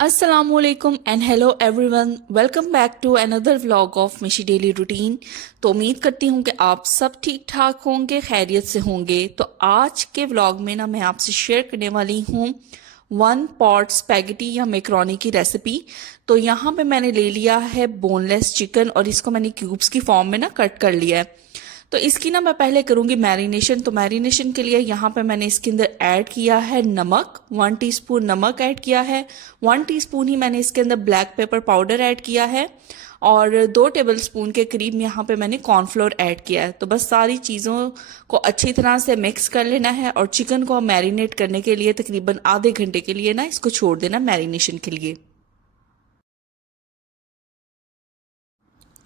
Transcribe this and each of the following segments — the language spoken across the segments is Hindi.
असलकुम and hello everyone, welcome back to another vlog of Mishi daily routine. तो उम्मीद करती हूँ कि आप सब ठीक ठाक होंगे, खैरियत से होंगे। तो आज के व्लॉग में ना मैं आपसे शेयर करने वाली हूँ 1 पॉट स्पैगेटी या मैक्रोनी की रेसिपी। तो यहाँ पे मैंने ले लिया है बोनलेस चिकन और इसको मैंने क्यूब्स की फॉर्म में ना कट कर लिया है। तो इसकी ना मैं पहले करूंगी मैरिनेशन। तो मैरिनेशन के लिए यहाँ पे मैंने इसके अंदर ऐड किया है नमक, 1 टीस्पून नमक ऐड किया है। 1 टीस्पून ही मैंने इसके अंदर ब्लैक पेपर पाउडर ऐड किया है और 2 टेबलस्पून के करीब यहाँ पे मैंने कॉर्नफ्लोर ऐड किया है। तो बस सारी चीज़ों को अच्छी तरह से मिक्स कर लेना है और चिकन को मैरिनेट करने के लिए तकरीबन आधे घंटे के लिए ना इसको छोड़ देना मैरिनेशन के लिए।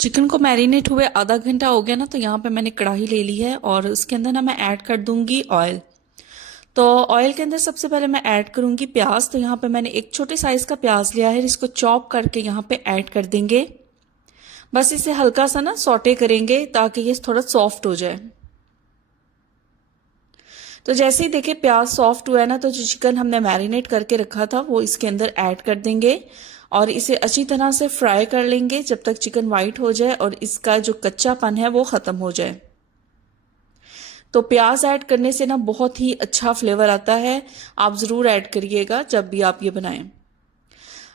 चिकन को मैरिनेट हुए आधा घंटा हो गया ना, तो यहाँ पे मैंने कढ़ाई ले ली है और उसके अंदर ना मैं ऐड कर दूंगी ऑयल। तो ऑयल के अंदर सबसे पहले मैं ऐड करूंगी प्याज। तो यहाँ पे मैंने एक छोटे साइज का प्याज लिया है, इसको चॉप करके यहाँ पे ऐड कर देंगे। बस इसे हल्का सा ना सौटे करेंगे ताकि ये थोड़ा सॉफ्ट हो जाए। तो जैसे ही देखिए प्याज सॉफ्ट हुआ है ना, तो जो चिकन हमने मैरिनेट करके रखा था वो इसके अंदर ऐड कर देंगे और इसे अच्छी तरह से फ्राई कर लेंगे जब तक चिकन वाइट हो जाए और इसका जो कच्चापन है वो खत्म हो जाए। तो प्याज ऐड करने से ना बहुत ही अच्छा फ्लेवर आता है, आप जरूर ऐड करिएगा जब भी आप ये बनाएं।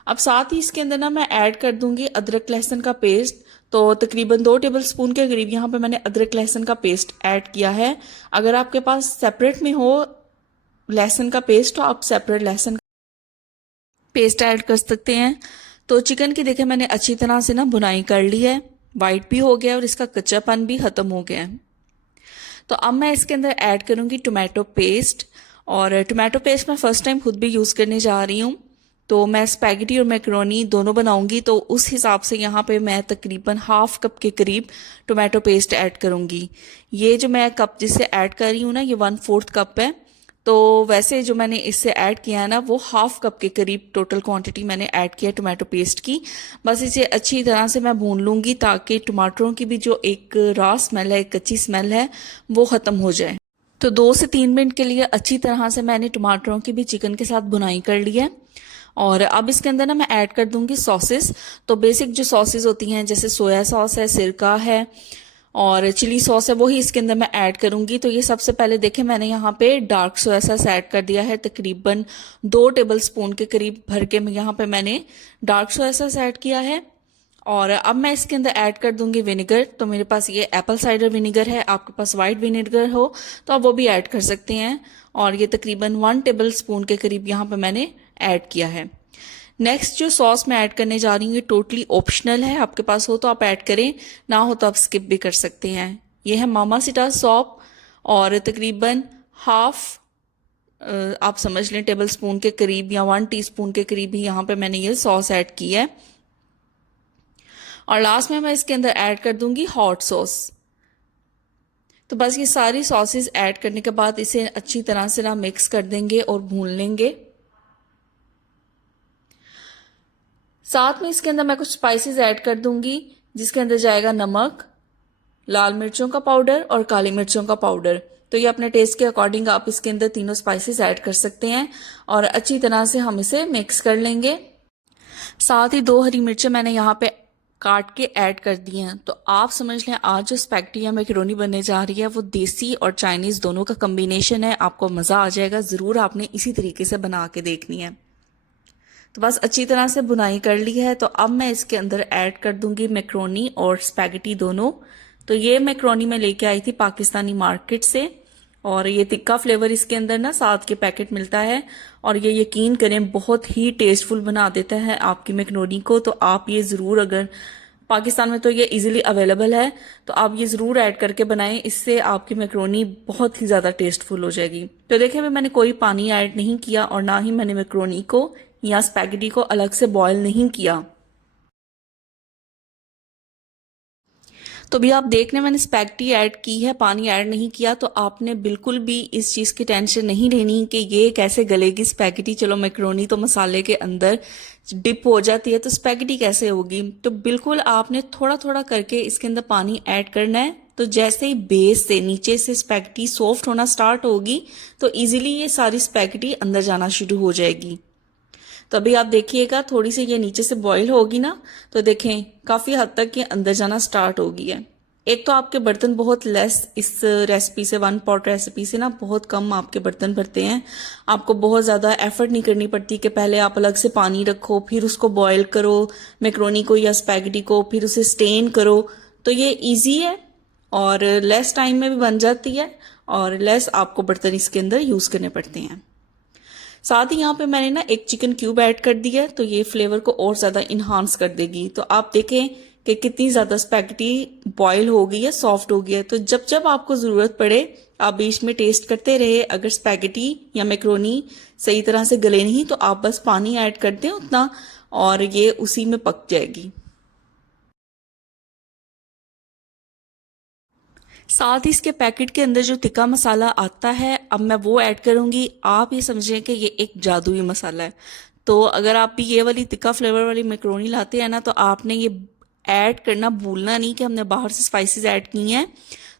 अब साथ ही इसके अंदर ना मैं ऐड कर दूंगी अदरक लहसुन का पेस्ट। तो तकरीबन 2 टेबलस्पून के करीब यहाँ पे मैंने अदरक लहसुन का पेस्ट ऐड किया है। अगर आपके पास सेपरेट में हो लहसुन का पेस्ट तो आप सेपरेट लहसुन पेस्ट ऐड कर सकते हैं। तो चिकन की देखें मैंने अच्छी तरह से ना भुनाई कर ली है, वाइट भी हो गया और इसका कच्चापन भी खत्म हो गया है। तो अब मैं इसके अंदर ऐड करूंगी टोमेटो पेस्ट और टोमेटो पेस्ट मैं फर्स्ट टाइम खुद भी यूज़ करने जा रही हूँ। तो मैं स्पैगेटी और मैक्रोनी दोनों बनाऊंगी, तो उस हिसाब से यहाँ पे मैं तकरीबन हाफ कप के करीब टोमेटो पेस्ट ऐड करूंगी। ये जो मैं कप जिससे ऐड कर रही हूँ ना, ये 1/4 कप है। तो वैसे जो मैंने इससे ऐड किया है ना, वो हाफ कप के करीब टोटल क्वांटिटी मैंने ऐड किया टोमेटो पेस्ट की। बस इसे अच्छी तरह से मैं भून लूंगी ताकि टमाटरों की भी जो एक रॉ स्मेल है, एक कच्ची स्मेल है, वो खत्म हो जाए। तो 2 से 3 मिनट के लिए अच्छी तरह से मैंने टमाटरों की भी चिकन के साथ भुनाई कर ली है। और अब इसके अंदर ना मैं ऐड कर दूंगी सॉसेस। तो बेसिक जो सॉसेस होती हैं जैसे सोया सॉस है, सिरका है और चिली सॉस है, वही इसके अंदर मैं ऐड करूंगी। तो ये सबसे पहले देखें मैंने यहाँ पे डार्क सोया सॉस ऐड कर दिया है, तकरीबन 2 टेबलस्पून के करीब भर के यहाँ पे मैंने डार्क सोया सॉस ऐड किया है। और अब मैं इसके अंदर ऐड कर दूंगी विनेगर। तो मेरे पास ये एप्पल साइडर विनेगर है, आपके पास व्हाइट विनेगर हो तो आप वो भी ऐड कर सकते हैं। और ये तकरीबन 1 टेबलस्पून के करीब यहाँ पे मैंने ऐड किया है। नेक्स्ट जो सॉस मैं ऐड करने जा रही हूँ ये टोटली ऑप्शनल है, आपके पास हो तो आप ऐड करें, ना हो तो आप स्किप भी कर सकते हैं। ये है मामासिटा सॉप और तकरीबन हाफ आप समझ लें टेबल स्पून के करीब या 1 टीस्पून के करीब ही यहाँ पे मैंने ये सॉस ऐड की है। और लास्ट में मैं इसके अंदर ऐड कर दूंगी हॉट सॉस। तो बस ये सारी सॉसेस ऐड करने के बाद इसे अच्छी तरह से ना मिक्स कर देंगे और भून लेंगे। साथ में इसके अंदर मैं कुछ स्पाइसेस ऐड कर दूंगी, जिसके अंदर जाएगा नमक, लाल मिर्चों का पाउडर और काली मिर्चों का पाउडर। तो ये अपने टेस्ट के अकॉर्डिंग आप इसके अंदर तीनों स्पाइसेस ऐड कर सकते हैं और अच्छी तरह से हम इसे मिक्स कर लेंगे। साथ ही 2 हरी मिर्चें मैंने यहाँ पे काट के ऐड कर दी हैं। तो आप समझ लें आज जो स्पैगेटी या मैक्रोनी बनने जा रही है वो देसी और चाइनीज दोनों का कम्बिनेशन है, आपको मजा आ जाएगा। जरूर आपने इसी तरीके से बना के देखनी है। तो बस अच्छी तरह से बुनाई कर ली है। तो अब मैं इसके अंदर ऐड कर दूंगी मैक्रोनी और स्पैगेटी दोनों। तो ये मैक्रोनी मैं लेके आई थी पाकिस्तानी मार्केट से और ये तिक्का फ्लेवर इसके अंदर ना 7 के पैकेट मिलता है और ये यकीन करें बहुत ही टेस्टफुल बना देता है आपकी मैक्रोनी को। तो आप ये ज़रूर, अगर पाकिस्तान में तो ये इजीली अवेलेबल है, तो आप ये ज़रूर ऐड करके बनाएं, इससे आपकी मैक्रोनी बहुत ही ज़्यादा टेस्टफुल हो जाएगी। तो देखिए मैंने कोई पानी ऐड नहीं किया और ना ही मैंने मैक्रोनी को या स्पैगेटी को अलग से बॉयल नहीं किया। तो भी आप देख लें मैंने स्पैगेटी ऐड की है, पानी ऐड नहीं किया। तो आपने बिल्कुल भी इस चीज़ की टेंशन नहीं लेनी कि ये कैसे गलेगी स्पैगेटी। चलो मैक्रोनी तो मसाले के अंदर डिप हो जाती है, तो स्पैगेटी कैसे होगी। तो बिल्कुल आपने थोड़ा थोड़ा करके इसके अंदर पानी ऐड करना है। तो जैसे ही बेस से नीचे से स्पैगेटी सॉफ्ट होना स्टार्ट होगी तो इजीली ये सारी स्पैगेटी अंदर जाना शुरू हो जाएगी। तो अभी आप देखिएगा थोड़ी सी ये नीचे से बॉईल होगी ना, तो देखें काफ़ी हद तक ये अंदर जाना स्टार्ट हो गई है। एक तो आपके बर्तन बहुत लेस इस रेसिपी से, 1 पॉट रेसिपी से ना बहुत कम आपके बर्तन भरते हैं। आपको बहुत ज़्यादा एफर्ट नहीं करनी पड़ती कि पहले आप अलग से पानी रखो, फिर उसको बॉईल करो मैक्रोनी को या स्पैगेटी को, फिर उसे स्टेन करो। तो ये इजी है और लेस टाइम में भी बन जाती है और लेस आपको बर्तन इसके अंदर यूज़ करने पड़ते हैं। साथ ही यहाँ पे मैंने ना एक चिकन क्यूब ऐड कर दिया है, तो ये फ्लेवर को और ज़्यादा इन्हांस कर देगी। तो आप देखें कि कितनी ज़्यादा स्पैगेटी बॉईल हो गई है, सॉफ्ट हो गई है। तो जब जब आपको ज़रूरत पड़े आप बीच में टेस्ट करते रहे। अगर स्पैगेटी या मैक्रोनी सही तरह से गले नहीं तो आप बस पानी ऐड कर दें उतना, और ये उसी में पक जाएगी। साथ ही इसके पैकेट के अंदर जो तिक्का मसाला आता है अब मैं वो ऐड करूंगी। आप ये समझें कि ये एक जादुई मसाला है। तो अगर आप भी ये वाली तिक्का फ्लेवर वाली मैक्रोनी लाते हैं ना, तो आपने ये ऐड करना भूलना नहीं कि हमने बाहर से स्पाइसेस ऐड की हैं।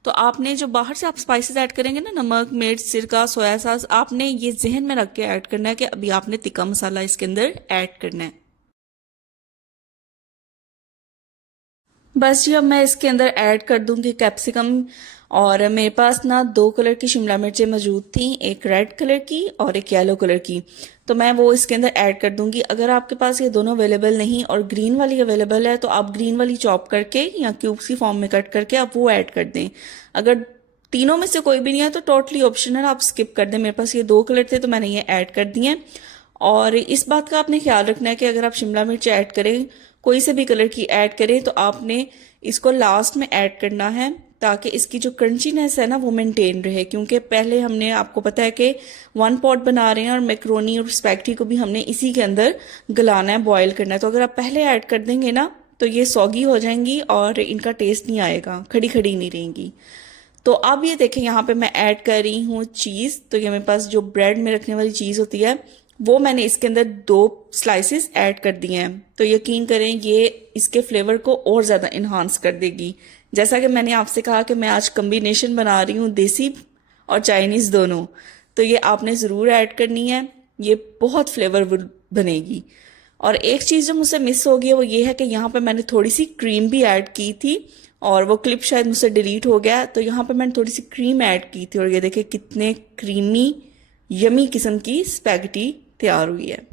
तो आपने जो बाहर से आप स्पाइसेस ऐड करेंगे ना, नमक, मिर्च, सिरका, सोया सॉस, आपने ये जहन में रख के ऐड करना है कि अभी आपने तिक्का मसाला इसके अंदर ऐड करना है। बस जी अब मैं इसके अंदर ऐड कर दूंगी कैप्सिकम। और मेरे पास ना 2 कलर की शिमला मिर्चें मौजूद थी, एक रेड कलर की और एक येलो कलर की। तो मैं वो इसके अंदर ऐड कर दूंगी। अगर आपके पास ये दोनों अवेलेबल नहीं और ग्रीन वाली अवेलेबल है तो आप ग्रीन वाली चॉप करके या क्यूब्स की फॉर्म में कट करके आप वो ऐड कर दें। अगर तीनों में से कोई भी नहीं है तो टोटली ऑप्शनल, आप स्किप कर दें। मेरे पास ये 2 कलर थे तो मैंने ये ऐड कर दिए। और इस बात का आपने ख्याल रखना है कि अगर आप शिमला मिर्च ऐड करें, कोई से भी कलर की ऐड करें, तो आपने इसको लास्ट में ऐड करना है ताकि इसकी जो क्रंचीनेस है ना वो मेंटेन रहे। क्योंकि पहले हमने, आपको पता है कि 1 पॉट बना रहे हैं और मैक्रोनी और स्पैगेटी को भी हमने इसी के अंदर गलाना है, बॉईल करना है। तो अगर आप पहले ऐड कर देंगे ना तो ये सॉगी हो जाएंगी और इनका टेस्ट नहीं आएगा, खड़ी खड़ी नहीं रहेंगी। तो अब ये देखें यहाँ पे मैं ऐड कर रही हूँ चीज़। तो ये मेरे पास जो ब्रेड में रखने वाली चीज़ होती है वो मैंने इसके अंदर 2 स्लाइसेस ऐड कर दिए हैं। तो यकीन करें ये इसके फ्लेवर को और ज़्यादा इन्हांस कर देगी। जैसा कि मैंने आपसे कहा कि मैं आज कम्बिनेशन बना रही हूँ, देसी और चाइनीज़ दोनों। तो ये आपने ज़रूर ऐड करनी है, ये बहुत फ्लेवरफुल बनेगी। और एक चीज़ जो मुझसे मिस हो गई है वो ये है कि यहाँ पे मैंने थोड़ी सी क्रीम भी ऐड की थी और वो क्लिप शायद मुझसे डिलीट हो गया। तो यहाँ पे मैंने थोड़ी सी क्रीम ऐड की थी और ये देखिए कितने क्रीमी यमी किस्म की स्पैगेटी तैयार हुई है।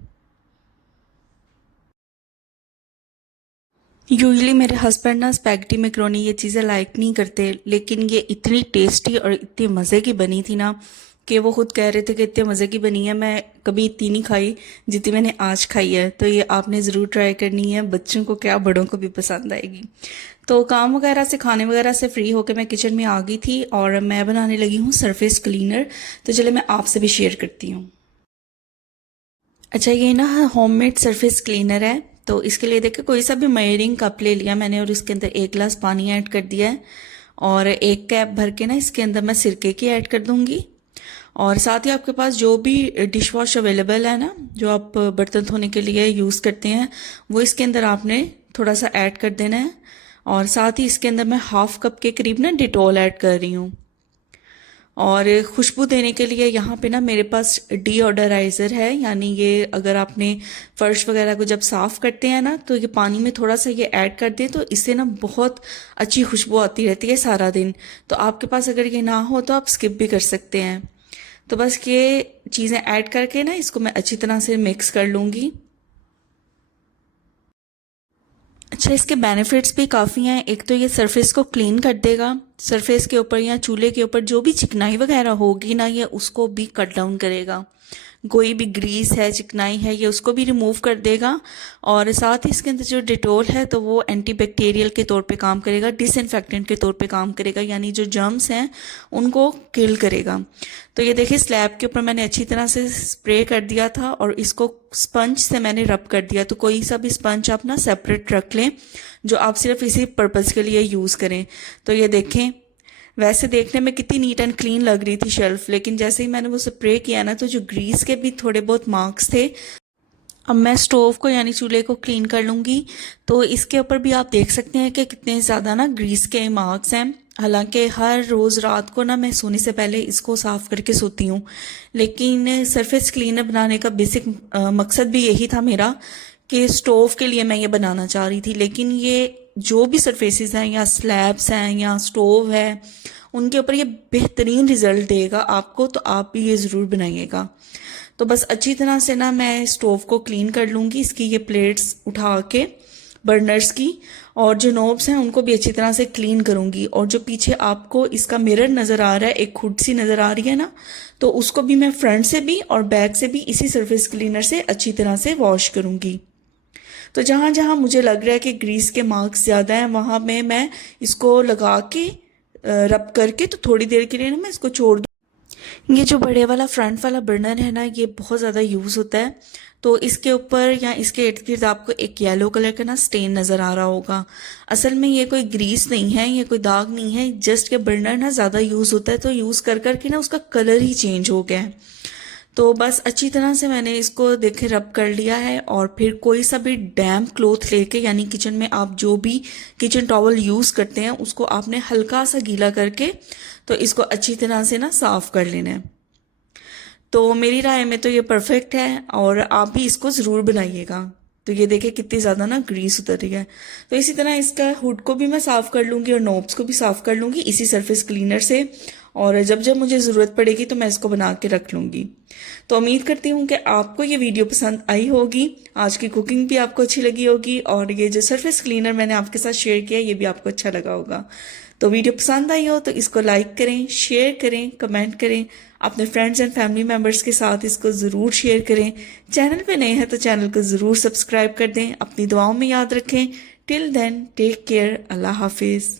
यूजली मेरे हस्बैंड ना स्पैगेटी मैक्रोनी ये चीज़ें लाइक नहीं करते, लेकिन ये इतनी टेस्टी और इतनी मज़े की बनी थी ना कि वो खुद कह रहे थे कि इतने मज़े की बनी है, मैं कभी इतनी नहीं खाई जितनी मैंने आज खाई है। तो ये आपने ज़रूर ट्राई करनी है, बच्चों को क्या बड़ों को भी पसंद आएगी। तो काम वगैरह से, खाने वगैरह से फ्री होकर मैं किचन में आ गई थी और मैं बनाने लगी हूँ सरफेस क्लीनर। तो चले मैं आपसे भी शेयर करती हूँ। अच्छा, ये ना होममेड सरफेस क्लीनर है। तो इसके लिए देखिए कोई सा भी मेयरिंग कप ले लिया मैंने और इसके अंदर 1 गिलास पानी ऐड कर दिया है और 1 कैप भर के ना इसके अंदर मैं सिरके की ऐड कर दूंगी। और साथ ही आपके पास जो भी डिश वॉश अवेलेबल है ना, जो आप बर्तन धोने के लिए यूज़ करते हैं, वो इसके अंदर आपने थोड़ा सा ऐड कर देना है। और साथ ही इसके अंदर मैं 1/2 कप के करीब ना डिटॉल ऐड कर रही हूँ। और खुशबू देने के लिए यहाँ पे ना मेरे पास डीओडराइज़र है, यानी ये अगर आपने फर्श वगैरह को जब साफ़ करते हैं ना तो ये पानी में थोड़ा सा ये ऐड कर दें तो इससे ना बहुत अच्छी खुशबू आती रहती है सारा दिन। तो आपके पास अगर ये ना हो तो आप स्किप भी कर सकते हैं। तो बस ये चीज़ें ऐड करके ना इसको मैं अच्छी तरह से मिक्स कर लूँगी। अच्छा, इसके बेनिफिट्स भी काफ़ी हैं। एक तो ये सरफेस को क्लीन कर देगा, सरफेस के ऊपर या चूल्हे के ऊपर जो भी चिकनाई वगैरह होगी ना ये उसको भी कट डाउन करेगा। कोई भी ग्रीस है, चिकनाई है, ये उसको भी रिमूव कर देगा। और साथ ही इसके अंदर जो डिटॉल है तो वो एंटीबैक्टीरियल के तौर पे काम करेगा, डिसइंफेक्टेंट के तौर पे काम करेगा, यानी जो जर्म्स हैं उनको किल करेगा। तो ये देखिए स्लैब के ऊपर मैंने अच्छी तरह से स्प्रे कर दिया था और इसको स्पंज से मैंने रब कर दिया। तो कोई सा भी स्पंज आप ना सेपरेट रख लें जो आप सिर्फ इसी पर्पज़ के लिए यूज़ करें। तो ये देखें, वैसे देखने में कितनी नीट एंड क्लीन लग रही थी शेल्फ, लेकिन जैसे ही मैंने वो स्प्रे किया ना तो जो ग्रीस के भी थोड़े बहुत मार्क्स थे। अब मैं स्टोव को यानी चूल्हे को क्लीन कर लूँगी। तो इसके ऊपर भी आप देख सकते हैं कि कितने ज़्यादा ना ग्रीस के मार्क्स हैं। हालांकि हर रोज़ रात को ना मैं सोने से पहले इसको साफ़ करके सोती हूँ, लेकिन सरफेस क्लीनर बनाने का बेसिक मकसद भी यही था मेरा कि स्टोव के लिए मैं ये बनाना चाह रही थी। लेकिन ये जो भी सरफेसेस हैं या स्लैब्स हैं या स्टोव है, उनके ऊपर ये बेहतरीन रिजल्ट देगा आपको, तो आप भी ये ज़रूर बनाइएगा। तो बस अच्छी तरह से ना मैं स्टोव को क्लीन कर लूँगी, इसकी ये प्लेट्स उठा के बर्नर्स की, और जो नोब्स हैं उनको भी अच्छी तरह से क्लीन करूँगी। और जो पीछे आपको इसका मिरर नज़र आ रहा है, एक खुद सी नज़र आ रही है ना, तो उसको भी मैं फ्रंट से भी और बैक से भी इसी सरफेस क्लीनर से अच्छी तरह से वॉश करूँगी। तो जहाँ जहाँ मुझे लग रहा है कि ग्रीस के मार्क्स ज़्यादा हैं, वहाँ में मैं इसको लगा के रब करके तो थोड़ी देर के लिए ना मैं इसको छोड़ दूँ। ये जो बड़े वाला फ्रंट वाला बर्नर है ना, ये बहुत ज़्यादा यूज़ होता है। तो इसके ऊपर या इसके इर्द गिर्द आपको एक येलो कलर का ना स्टेन नज़र आ रहा होगा। असल में ये कोई ग्रीस नहीं है, ये कोई दाग नहीं है, जस्ट के बर्नर ना ज़्यादा यूज़ होता है, तो यूज़ कर करके ना उसका कलर ही चेंज हो गया है। तो बस अच्छी तरह से मैंने इसको देखे रब कर लिया है। और फिर कोई सा भी डैम्प क्लोथ लेके, यानी किचन में आप जो भी किचन टॉवल यूज़ करते हैं उसको आपने हल्का सा गीला करके तो इसको अच्छी तरह से ना साफ़ कर लेना है। तो मेरी राय में तो ये परफेक्ट है और आप भी इसको ज़रूर बनाइएगा। तो ये देखिए कितनी ज़्यादा ना ग्रीस उतर रही है। तो इसी तरह इसका हुड को भी मैं साफ़ कर लूँगी और नोब्स को भी साफ़ कर लूँगी इसी सरफेस क्लीनर से। और जब जब मुझे ज़रूरत पड़ेगी तो मैं इसको बना के रख लूँगी। तो उम्मीद करती हूँ कि आपको ये वीडियो पसंद आई होगी, आज की कुकिंग भी आपको अच्छी लगी होगी, और ये जो सरफेस क्लीनर मैंने आपके साथ शेयर किया ये भी आपको अच्छा लगा होगा। तो वीडियो पसंद आई हो तो इसको लाइक करें, शेयर करें, कमेंट करें, अपने फ्रेंड्स एंड फैमिली मेम्बर्स के साथ इसको ज़रूर शेयर करें। चैनल पे नए हैं तो चैनल को ज़रूर सब्सक्राइब कर दें। अपनी दुआओं में याद रखें। टिल देन टेक केयर, अल्लाह हाफिज़।